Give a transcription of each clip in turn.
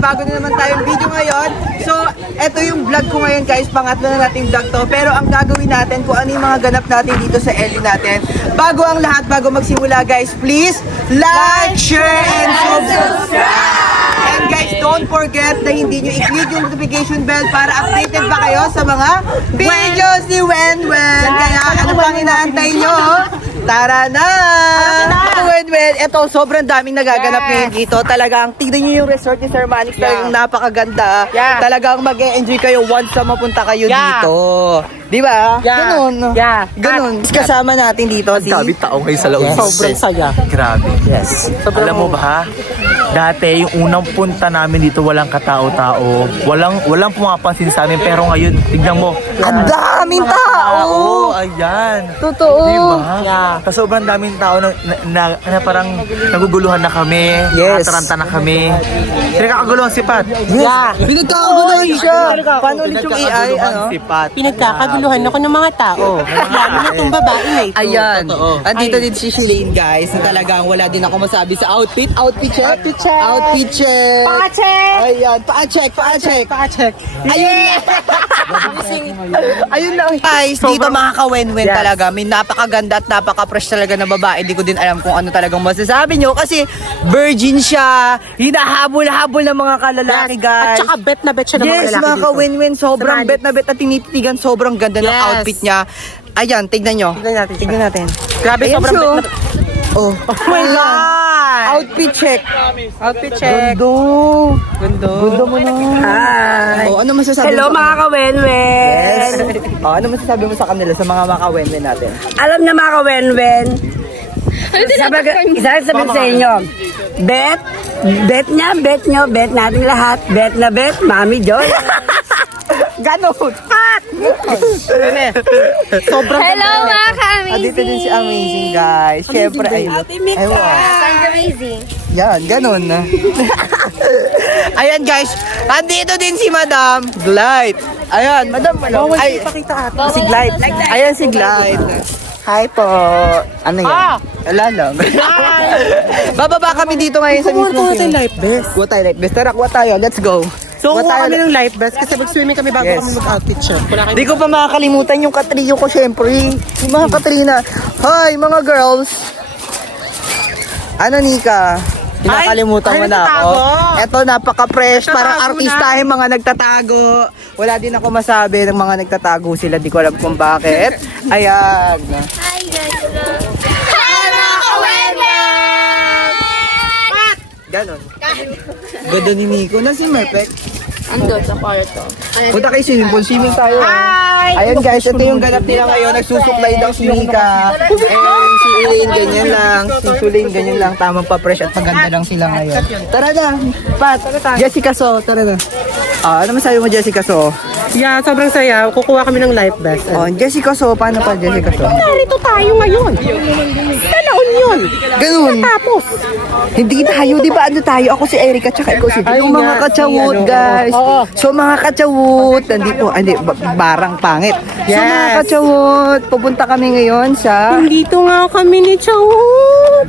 bago na naman tayong video ngayon. So, eto yung vlog ko ngayon guys, pangatlo na nating vlog to. Pero ang gagawin natin, kung ano yung mga ganap natin dito sa LD natin. Bago ang lahat, bago magsimula guys, please like, share, and subscribe! And guys, don't forget na hindi nyo i-click yung notification bell para updated pa kayo sa mga videos ni Wenwen. Kaya ano pang inaantay nyo? Tara na! Wenwen, eto sobrang daming nagaganap ngayon dito. Talagang tignan nyo yung resort ni Sir Manix. Talagang napakaganda. Talagang mag-e-enjoy kayo once na mapunta kayo dito. Di ba? Ganun. Ganun. Kasama natin dito si... Sabi tao ngayon sa La Union. Sobrang saya. Grabe. Yes. Alam mo ba, dati yung unang punta namin dito walang katao-tao. Walang pumapansin sa amin. Pero ngayon, tignan mo. Ang daming tao! Ayan. Totoo. Diba? Kasi sobrang daming tao na parang naguguluhan na kami. Yes. Nataranta na kami. Pinagkakaguluhan si Pat. Pinagkakaguluhan siya. Paano ulit yung AI? Ano? Si Pat. Pinagkakaguluhan ako ng mga tao. Lalo na itong babae na ito. Ayan. Andito din si Shalane guys. Na talagang wala din ako masabi sa outfit. Outfit check. Outfit check. Pa-check! Ayan. Pa-check. Pa-check! Ayun. Ayun lang. Guys, dito mga ka-wen-wen talaga. May napakaganda at napaka-fresh talaga na babae. Hindi ko din alam kung ano talagang masasabi nyo. Kasi virgin siya. Hinahabol-habol ng mga kalalaki guys. At saka bet na bet siya ng mga Yes, lalaki mga dito. ka-win-win. Sobrang Sa bet na bet at tinititigan. Sobrang ganda ng Yes. outfit niya. Ayan, tignan nyo. Tignan natin siya. Tignan natin. Grabe, Ayan, sobrang so, bet na... Oh my God! Outfit check. Outfit check. Gundo. Gundo mo na. Hi! Oh, ano masasabi Hello mo sa mga kawenwen! Yes. Oh, ano masasabi mo sa kanila, sa mga maka-wen-wen natin? Alam na mga kawenwen, isa sabihin sa inyo, bet nyo, bet natin lahat, bet na bet, Mami Joy. Ganon. Sobrang Hello ganda. mga ka-amazing! Andito din si Amazing guys. Siyempre, ayun. Sounds amazing! Yan, ganun. Ayan guys, andito din si Madam Glide. Ayan, Madam, ay, si Glide. Ayan si Glide. Hi po. Ano yan? Wala lang. Bababa kami dito ngayon sa mismo. Kuha tayo life vest. Kuha tayo life vest. Tara, kuha tayo. Let's go. So, Kuha kuha tayo. kami ng life vest kasi mag-swimming kami bago Yes. kami mag-outfit check. Di ko pa makakalimutan yung katrio ko, syempre. Yung mga Katrina. Hi, mga girls. Ano, Nika? Pinakalimutan mo na ako. Eto, napaka-fresh. Parang artistahin mga nagtatago. Wala din ako masabi ng mga nagtatago sila. Di ko alam kung bakit. Ayan. Hi guys! Hi mga ka-wenwen! Ganon. Ganda ni Nico. Na si Merpek. Andun sa kwarto. Punta kayo swimming pool. Swimming tayo. Ayan guys, ito yung ganap nila ngayon. Nagsusuklay daw si Nika. And si Elaine, ganyan lang. Si Sulaine, ganyan lang. Tamang pa-fresh at maganda lang sila ngayon. Tara na. Pat, Jessica So, tara na. Ano masabi mo, Jessica So? Yeah, sobrang saya. Kukuha kami ng life vest. Jessica So, paano pa Jessica So? Narito tayo ngayon. Sa La Union. Ganun. Tapos, Hindi tayo, di ba? Ano tayo? Ako si Erica, tsaka ikaw si Ay, yung mga nga, katsawot, si ano, guys. oo. So, mga katsawot, nandito, barang pangit. So, mga Yes. katsawot, pupunta kami ngayon sa... dito nga kami ni Chawut.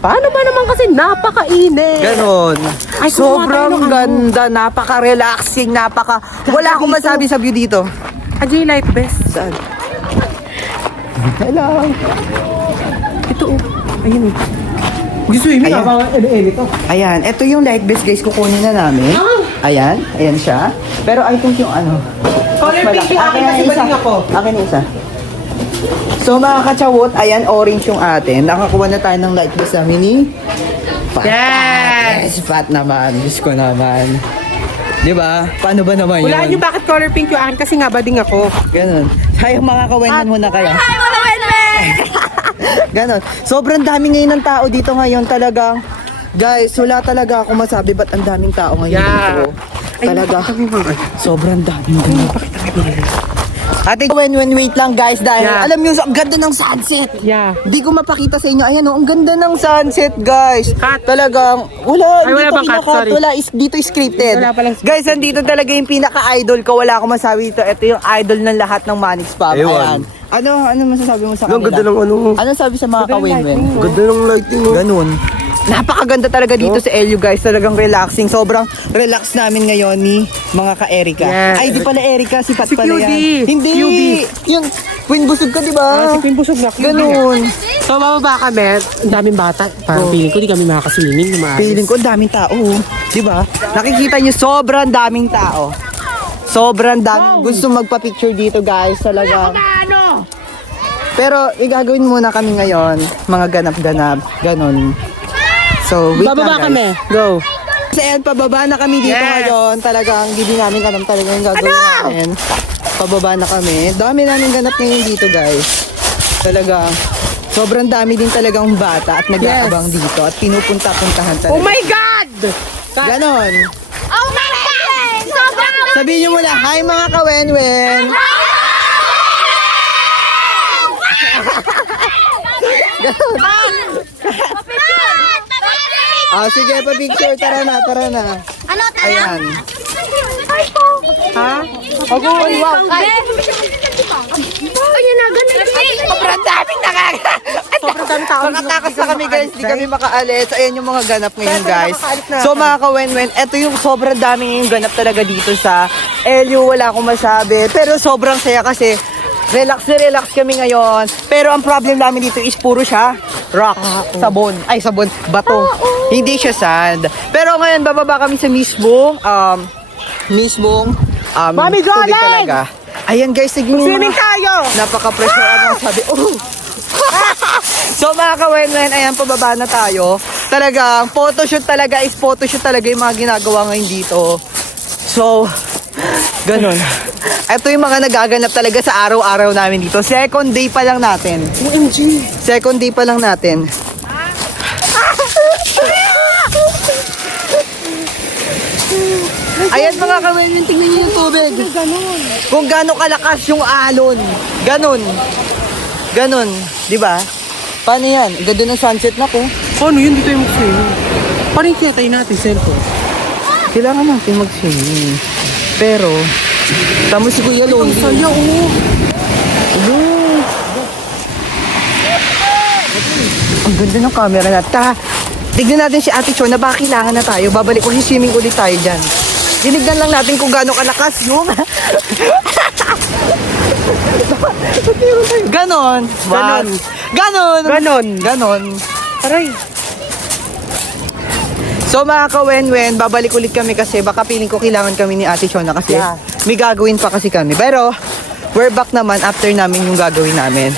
Paano ba naman kasi napakainit? Ganon. Ay, kumuha Sobrang tayo ng ano. ganda, napaka-relaxing, Wala akong masabi sa view dito. Ajay life vest. Saan? Hello. Ito oh. Ayun. Gusto yun. Ayan, ito yung light vest guys, kukunin na namin. Ayan, ayan siya. Pero I think yung ano... Color pink yung akin kasi baling ako. Akin yung isa. So mga katsawot, ayan, orange yung atin. Nakakuha na tayo ng light vest namin ni... Pat. Yes! Yes, Pat naman. Diyos ko naman. Di ba? Paano ba naman Hulaan yun? nyo bakit color pink yung akin kasi nga bading ako. Ganon. Sayang mga kawengan mo na kaya. Hi mga ka-wenwen! Ganon. Sobrang dami ngayon ng tao dito ngayon talagang. Guys, wala talaga ako masabi ba't ang daming tao ngayon dito. Talaga. Sobrang daming Ate, wait lang guys dahil alam niyo ang ganda ng sunset. Yeah. Hindi ko mapakita sa inyo. Ayan ang ganda ng sunset guys. Cut. Talagang wala Ay, wala dito bang cut? pinaka- Sorry. wala dito scripted. Wala palang Guys, andito talaga yung pinaka-idol ko. Wala akong masabi dito. Ito yung idol ng lahat ng Manix Pub. Ayan. Ano masasabi mo sa kanila? Ang ganda ng ano. Ano sabi sa mga ka-win-win? Ganda ng lighting. Ganun. Napakaganda talaga dito sa LU guys. Talagang relaxing. Sobrang relax namin ngayon ni mga ka-Erika. Yes. Ay, di pala Erika. Si Pat Si pala yan. QD. Hindi. QD. Yung Queen Busog ka, di ba? Si Queen Busog na. Ganun. So, bababa kami. Ang daming bata. Parang feeling ko, di kami makakaswimming. na maayos. Feeling ko ang daming tao. Di ba? Nakikita nyo, sobrang daming tao. Sobrang daming gusto magpa-picture dito guys. Talaga. Pero igagawin muna kami ngayon. Mga ganap-ganap. Ganun. So, wait Bababa lang guys. kami. Go. Kasi ayan, pababa na kami dito ngayon. Talagang hindi namin alam talaga yung gagawin namin. Pababa na kami. Dami namin ganap ngayon dito guys. Talaga. Sobrang dami din talagang bata at nag-aabang dito at pinupunta-puntahan talaga. Oh my God! Ganon. Oh my God! Sobrang Sabihin nyo muna, hi mga kawenwen. Ah, sige, pa-picture. Tara na, tara na. Ano, Ayan. Ha? Ay, wow. Ayun na, ganun. Sobrang daming Sobrang dami tao. Makatakas na kami guys, hindi kami makaalis. Ayan yung mga ganap ngayon guys. So mga kawenwen, eto yung sobrang dami yung ganap talaga dito sa LU. Wala akong masabi. Pero sobrang saya kasi relax na relax kami ngayon. Pero ang problem namin dito is puro siya rock, sabon. Ay, sabon, bato. Hindi siya sand. Pero ngayon bababa kami sa mismong Mami, tubig Jolene! talaga. Ayan guys, sige nyo Swimming tayo! napaka-pressure ano sabi. So mga kawenwen, ayan pababa na tayo. Talagang photoshoot talaga yung mga ginagawa ngayon dito. So, ganun. Ito yung mga nagaganap talaga sa araw-araw namin dito. Second day pa lang natin. OMG! Second day pa lang natin. Ayan mga kawenwen, tingnan niyo yung tubig. Kung gaano kalakas yung alon. Ganon. Ganon. Di ba? Paano yan? Ganda ng sunset na ko. Paano yun? Dito yung mag-swimming. Paano yung kinatay natin, cellphone? Kailangan natin mag-swimming. Pero, tamo si Kuya Lonely. Saya, oo. Ang ganda ng camera na. Tignan natin si Ate Chona, baka kailangan na tayo. Babalik ko si swimming ulit tayo dyan. Dinignan lang natin kung gaano kalakas yung... Ganon. Ganon. Ganon. Ganon. Ganon. Aray. So mga kawenwen, babalik ulit kami kasi baka piling ko kailangan kami ni Ate Chona kasi Yeah. may gagawin pa kasi kami. Pero, we're back naman after namin yung gagawin namin.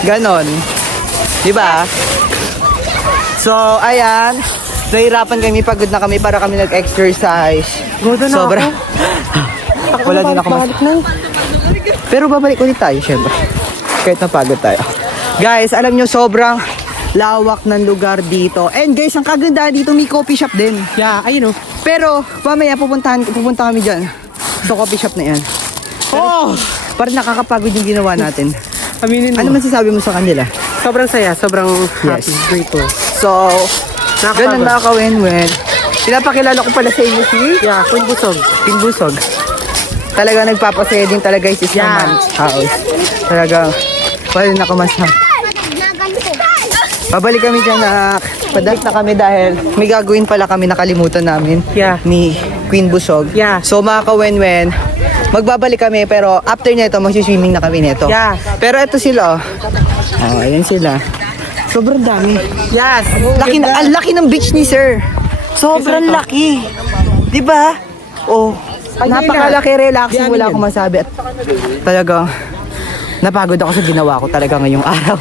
Ganon. Diba? So, ayan. Nahirapan kami, pagod na kami para kami nag-exercise. Goda na Sobra. Wala din ako mas... Pero babalik ulit tayo, syempre. Kahit napagod tayo. Guys, alam nyo, sobrang lawak ng lugar dito. And guys, ang kagandahan dito, may coffee shop din. Yeah, ayun oh. Pero, mamaya pupunta kami dyan. Sa coffee shop na yan. Oh! Parang nakakapagod yung ginawa natin. Aminin mo. Ano masasabi mo sa kanila? Sobrang saya, sobrang happy, Yes. grateful. So, Nakakapagod. ganun na kawenwen. Pinapakilala ko pala sa inyo si Yeah, Queen Busog. Pinbusog. Talaga nagpapasaya din talaga guys is Yeah. Mama's house. Talaga, wala na kumasama. Babalik kami dyan na padalik na kami dahil may gagawin pala kami nakalimutan namin Yeah. ni Queen Busog. Yeah. So mga kawenwen, magbabalik kami pero after nito magsiswimming na kami nito. Yeah. Pero ito sila oh. Oh, ayan sila. Sobrang dami. Yes. Ang laki ng beach ni Sir. Sobrang laki. 'Di ba? Oh, napakalaki, relaxing, wala akong masabi. At talaga, napagod ako sa ginawa ko talaga ngayong araw.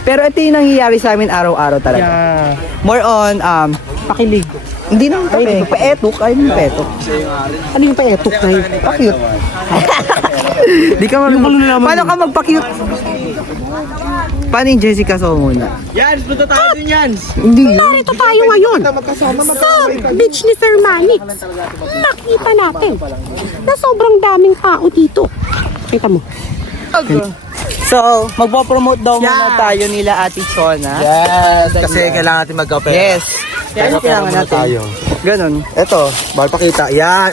Pero ito yung nangyayari sa amin araw-araw talaga. Yeah. More on, Pakilig. hindi naman kape. Paetok, ayun yung petok. Ano yung paetok na yun? Pa-cute. Di ka Yung marunong. malalaman Paano mo. ka magpa-cute? Paano yung Jessica So muna? Hindi yun. Narito tayo ngayon sa beach ni Sir Manix. Nakita natin na sobrang daming tao dito. Kita mo. So, magpo-promote daw muna tayo nila Ate Chona. Yes, kasi kailangan natin magkape. Yes. Yan ang kailangan natin. Ganon. Ito, bawal pakita. Yan.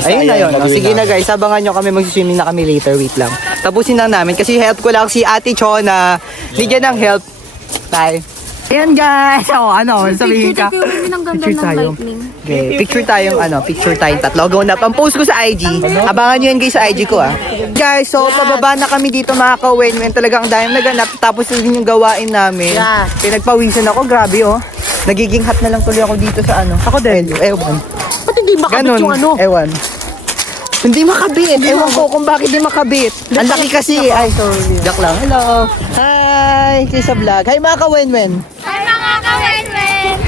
Ayun na yun. No? Sige na guys, abangan nyo kami, mag-swimming na kami later. Wait lang. Tapusin lang namin kasi help ko lang si Ate Chona. Bigyan ng help. Bye. Ayan guys. O ano, sabihin ka. Ang ganda Picture ng tayo. lightning. Okay, picture tayong tatlo. Go na. Pang-post ko sa IG. Abangan nyo yan guys sa IG ko Guys, so pababa na kami dito mga ka-wen-wen. Talagang daming naganap. Tapos na din yung gawain namin. Pinagpawisan ako. Grabe Nagiging hot na lang tuloy ako dito sa ano. Ako din. Ewan. Ba't hindi makabit yung ano? Ewan. Hindi makabit. Ewan ko kung bakit di makabit. Ang laki kasi. Ay, sorry. Joke lang. Hello. Hi. Kay sa vlog. Hi mga ka-wen-wen. Ay, mga kawenwen!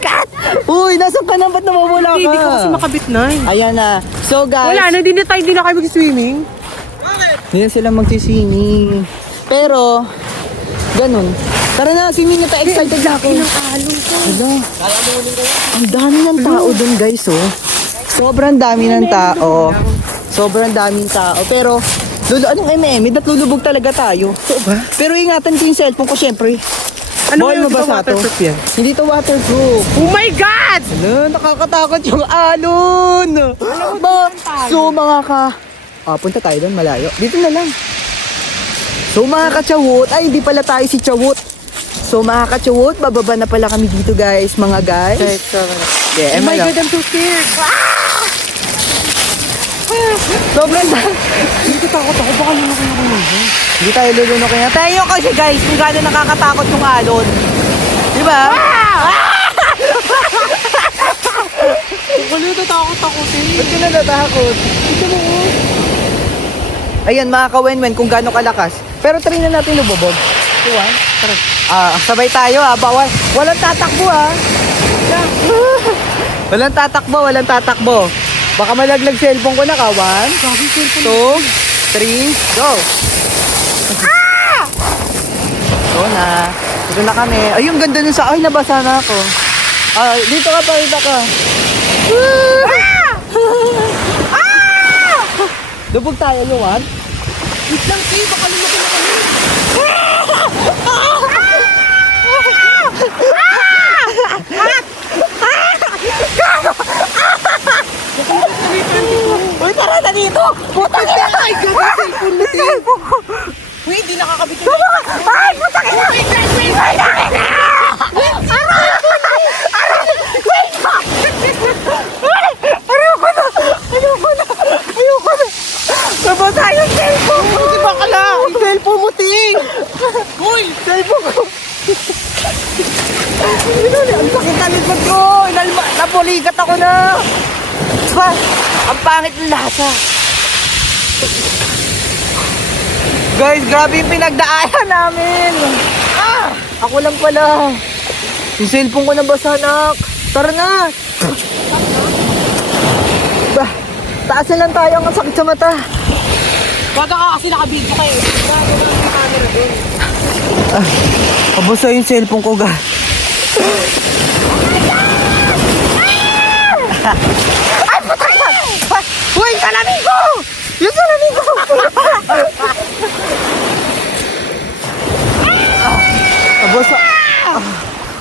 Kat! Uy, nasan ka na? Ba't nawawala ka? Hindi ka kasi makabit na eh. Ayan na. So guys. Wala na, hindi na kayo mag-swimming. Hindi na sila magsiswimming. Pero, ganun. Tara na, swimming na tayo. Excited na ako. Hala. Ang dami ng tao dun guys Sobrang dami ng tao. Sobrang daming tao. Pero, anong at lulubog talaga tayo. Pero ingatan ko yung cellphone ko syempre. Ano Bawal yun, di ba mabasa to? waterproof yan? Hindi to waterproof. Oh my God! Ano, nakakatakot yung alon. So punta tayo doon malayo. Dito na lang. So mga ka-chawot, ay hindi pala tayo si Chawot. So mga ka-chawot, bababa na pala kami dito guys, mga guys. Yeah, Oh my Emma God, I'm so scared. sobrang Dito takot ako, baka lumaki ako nun. Hindi tayo lulunok kaya. Tayo kasi guys, kung gaano nakakatakot yung alon. Di ba? Wala na takot ako Ba't ka na natakot? Ayan mga ka-wen-wen kung gaano kalakas. Pero try na natin lubobog. Diba? Tara. Sabay tayo bawal. Walang tatakbo Walang tatakbo. Baka malaglag cellphone ko na ka. 1, 2, 3, go! Go na. Dito na kami. Ay, yung ganda nun ay, nabasa na ako. Dito ka, pakita ka. Lubog tayo, Luwan. Wait lang, Tay, baka lumaki na kami. Uy, tara na dito! Puta ka na! Ay, God, yung cellphone mo, Tay. Uy, hindi nakakabit yun. Ay, puta ka na! Ay, na! Ayoko na! Nabasa yung cellphone mo! Di ba kala? Yung cellphone mo, Ting! Uy! Cellphone ko! Ang sakit na likod ko! Napulikat ako na! Diba? Ang pangit ng lasa! Guys, grabe yung pinagdaanan namin! Ako lang pala! Yung cellphone ko nabasa, anak! Tara na! Taas na lang tayo, ang sakit sa mata! Baga ka kasi nakabidyo kayo. Bago na yung camera doon. Abasa yung cellphone ko, guys. Ay, putay na! Uy, salamin ko! Yung salamin ko! Abasa.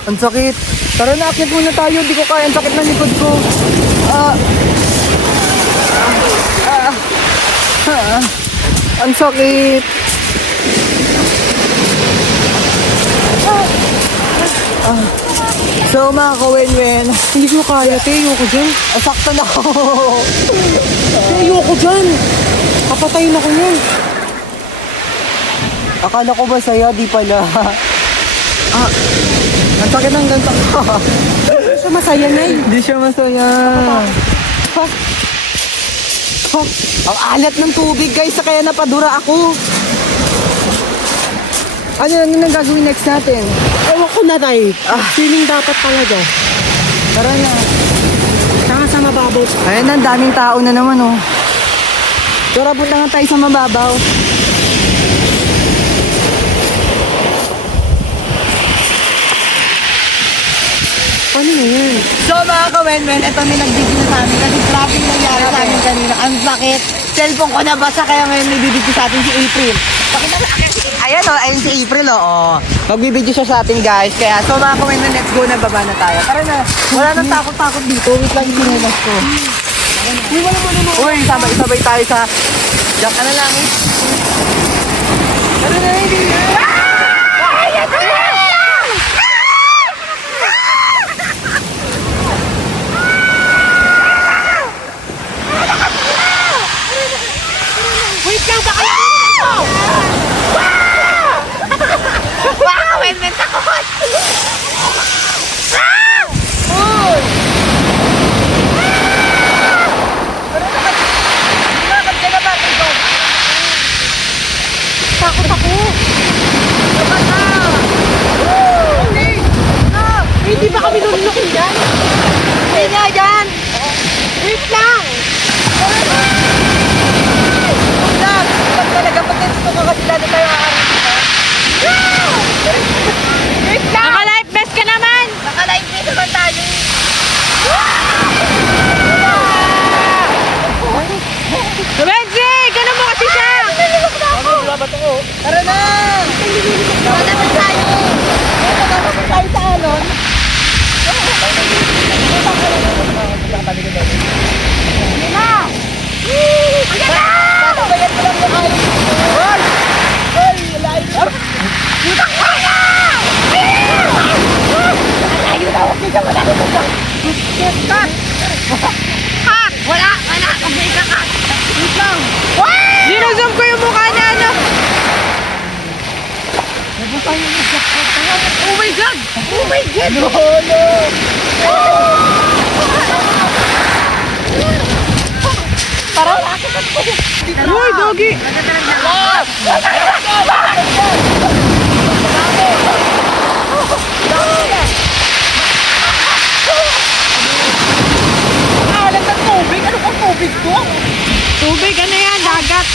Ang sakit. Tara na, akyat muna tayo. Di ko kaya. Ang sakit ng likod ko. Ang sakit. So mga ka-wen-wen, Hindi ko kaya, Tay. Ayoko dyan. saktan ako. Tay, ayoko dyan. Papatayin ako niyan. Akala ko ba saya, di pala. Ang sakit ng ganito ko. Siya masaya na eh. Hindi siya masaya. Ang alat ng tubig guys, kaya napadura ako. Ano nang gagawin next natin? Ewan ko na, Tay. Feeling dapat talaga. Tara na. Saka sa mababaw. Ayan, ang daming tao na naman oh. Tara, punta nga tayo sa mababaw. Ano na yan? So mga ka-wen-wen, ito may nagbibigay na sa amin kasi grabe yung nangyari sa amin kanina. Ang sakit. Cellphone ko nabasa kaya ngayon may bibigay sa atin si April. Pakita mo akin. Ayan o, ayun si April o. Magbibideo siya sa atin guys. Kaya so mga ka-wen-wen, let's go na, baba na tayo. Tara na. Wala nang takot-takot dito. Wait lang yung sinumas ko. Uy, sabay tayo sa... Diyan ka na lang eh. Tara na, hindi na. Uy, Gogi! Tubig, ano yan? Dagat.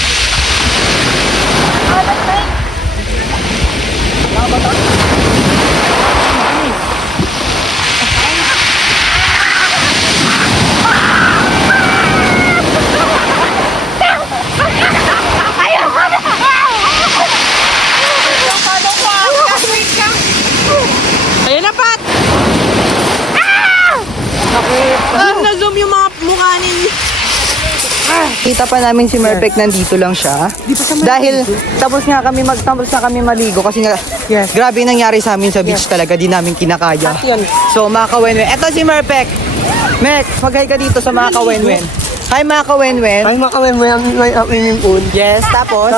Ayun na, Pat! Zoom na zoom yung mga mukha ninyo. Kita pa namin si Merpek, nandito lang siya. Dahil tapos na kami maligo kasi nga grabe yung nangyari sa amin sa beach talaga, di namin kinakaya. So mga kawenwen, eto si Merpek. Mek, mag-hi ka dito sa mga kawenwen. Hi mga kawenwen. Ay, makawin mo may swimming pool. Yes, tapos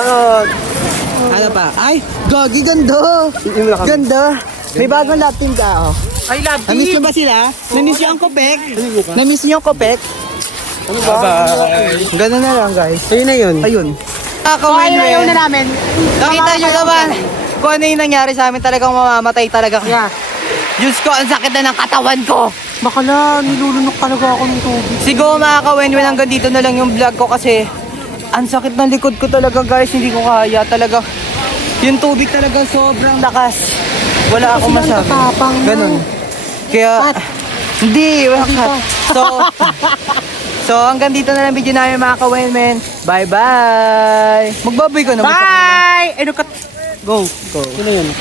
ano pa? Ay, Gogi, ganda. Ganda. May bagong lap team ka, oh. Ay, love Namiss niyo ba sila? Namiss niyo ang Kopek? Namiss niyo ang Kopek? Ano ba? Ganun na lang, guys. Ayun na yun. Ayun. Ayaw na namin. Nakita nyo naman kung ano yung nangyari sa amin. Talagang mamamatay talaga. Diyos ko, ang sakit na ng katawan ko. Bakala, nilulunok talaga ako ng tubig. Siguro mga kawenwen, hanggang dito na lang yung vlog ko kasi ang sakit ng likod ko talaga, guys. Hindi ko kaya talaga. Yung tubig talaga sobrang lakas. Wala akong masabi. Ganun. Kaya, hindi, wala ka. So, hanggang dito na lang video namin mga kawenwen. Bye-bye! Magbabay ka na. Bye! Go. Go. Sino yun?